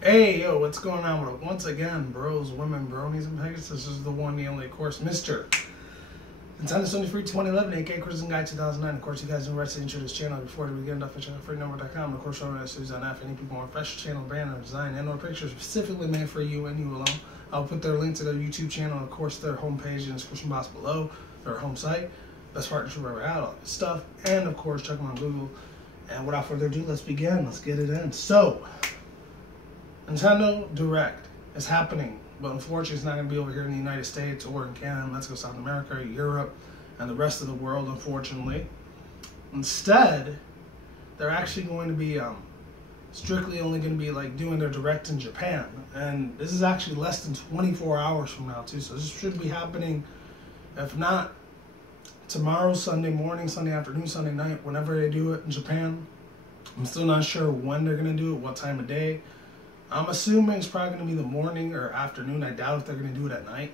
Hey, yo, what's going on with it? Once again, bros, women, bronies, and pegasisters. This is the one, the only, of course, Mr. Nintendo Sony Free 2011, aka Cruising Guide 2009. Of course, you guys know interested in this channel before we begin. Freenumber.com. Of course, showing us on that. If any people want fresh channel, brand, or design, and or pictures specifically made for you and you alone, I'll put their link to their YouTube channel, and of course, their homepage in the description box below, their home site. Best partnership ever out, all this stuff. And of course, check them on Google. And without further ado, let's begin. Let's get it in. So, Nintendo Direct is happening, but unfortunately it's not going to be over here in the United States or in Canada, let's go South America, Europe, and the rest of the world, unfortunately. Instead, they're actually going to be strictly only going to be like doing their Direct in Japan. And this is actually less than 24 hours from now too, so this should be happening, if not tomorrow, Sunday morning, Sunday afternoon, Sunday night, whenever they do it in Japan. I'm still not sure when they're going to do it, what time of day. I'm assuming it's probably going to be the morning or afternoon. I doubt if they're going to do it at night.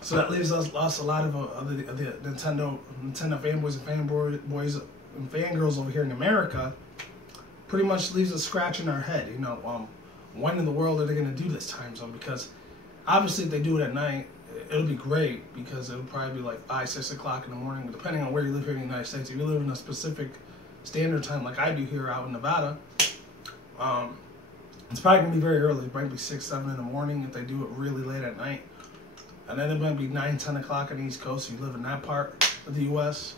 So that leaves us a lot of the Nintendo fanboys and fanboys and fangirls over here in America. Pretty much leaves us scratching our head. You know, when in the world are they going to do this time zone? Because obviously if they do it at night, it'll be great because it'll probably be like 5, 6 o'clock in the morning, depending on where you live here in the United States. If you live in a specific standard time like I do here out in Nevada, it's probably going to be very early. It might be 6, 7 in the morning if they do it really late at night. And then it might be 9, 10 o'clock on the East Coast if you live in that part of the U.S.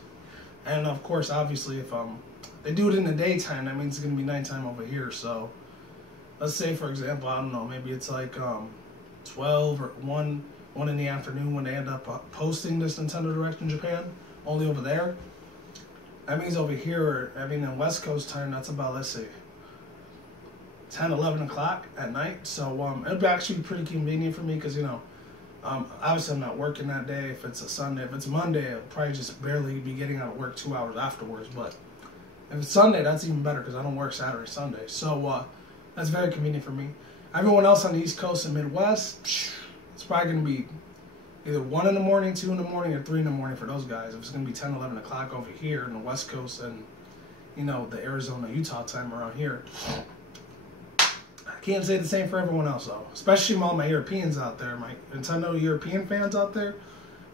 And of course, obviously, if they do it in the daytime, that means it's going to be nighttime over here. So let's say, for example, I don't know, maybe it's like 12 or 1 in the afternoon when they end up posting this Nintendo Direct in Japan, only over there. That means over here, I mean, in West Coast time, that's about, let's see, 10, 11 o'clock at night. So it'll be actually pretty convenient for me because, you know, obviously I'm not working that day. If it's a Sunday, if it's Monday, I'll probably just barely be getting out of work 2 hours afterwards. But if it's Sunday, that's even better because I don't work Saturday, Sunday. So that's very convenient for me. Everyone else on the East Coast and Midwest, it's probably going to be either 1 in the morning, 2 in the morning, or 3 in the morning for those guys. If it's going to be 10, 11 o'clock over here in the West Coast and, you know, the Arizona, Utah time around here. Can't say the same for everyone else though, especially all my Europeans out there, my Nintendo European fans out there.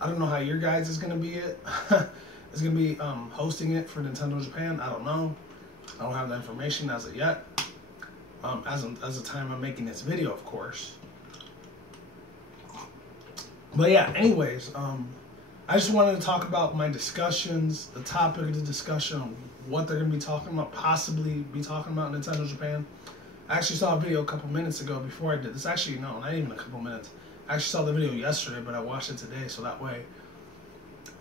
I don't know how your guys is going to be it's going to be hosting it for Nintendo Japan. I don't know. I don't have the information as of yet. As the time I'm making this video, of course. But yeah, anyways, I just wanted to talk about my discussions, the topic of the discussion, what they're going to be talking about, possibly be talking about Nintendo Japan. I actually saw a video a couple minutes ago before I did this. Actually, no, not even a couple minutes. I actually saw the video yesterday, but I watched it today, so that way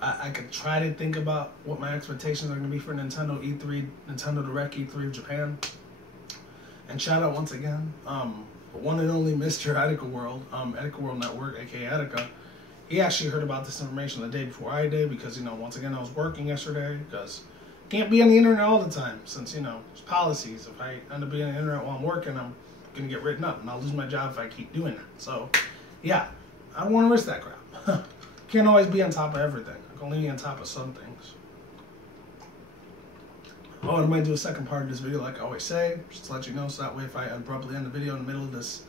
I could try to think about what my expectations are going to be for Nintendo E3, Nintendo Direct E3 of Japan. And shout out once again, the one and only Mr. Etika World, Etika World Network, aka Etika. He actually heard about this information the day before I did because, you know, once again, I was working yesterday because can't be on the internet all the time since, you know, there's policies. If I end up being on the internet while I'm working, I'm going to get written up and I'll lose my job if I keep doing that. So, yeah, I don't want to risk that crap. Can't always be on top of everything. I can only be on top of some things. Oh, and I might do a second part of this video like I always say, just to let you know, so that way if I abruptly end the video in the middle of this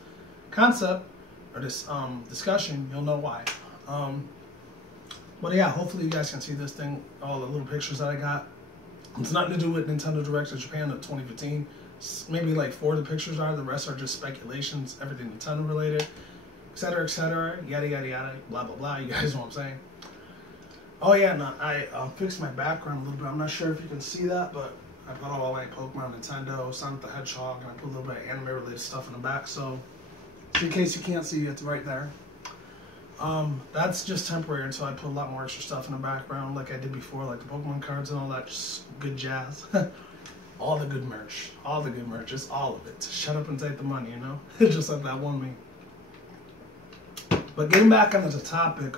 concept or this discussion, you'll know why. But yeah, hopefully you guys can see this thing, all the little pictures that I got. It's nothing to do with Nintendo Direct of Japan of 2015. Maybe like 4 of the pictures are. The rest are just speculations, everything Nintendo related, etc., yada, yada, yada, blah, blah, blah. You guys know what I'm saying. Oh yeah, no, I fixed my background a little bit. I'm not sure if you can see that, but I put all like Pokemon, Nintendo, Sonic the Hedgehog, and I put a little bit of anime related stuff in the back. So in case you can't see, it's right there. That's just temporary until I put a lot more extra stuff in the background like I did before, like the Pokemon cards and all that, just good jazz. All the good merch. All the good merch. Just all of it. Shut up and take the money, you know? Just like that one meme. But getting back onto the topic,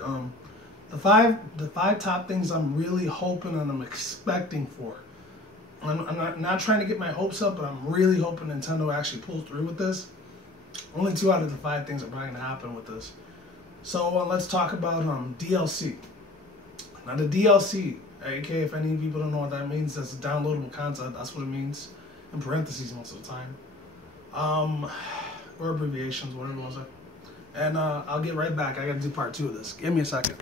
the five top things I'm really hoping and I'm expecting for. I'm not trying to get my hopes up, but I'm really hoping Nintendo actually pulls through with this. Only 2 out of the 5 things are probably going to happen with this. So let's talk about DLC. Now the DLC, aka if any people don't know what that means, that's a downloadable content. That's what it means in parentheses most of the time. Or abbreviations, whatever you want to say. And I'll get right back. I got to do part 2 of this. Give me a second.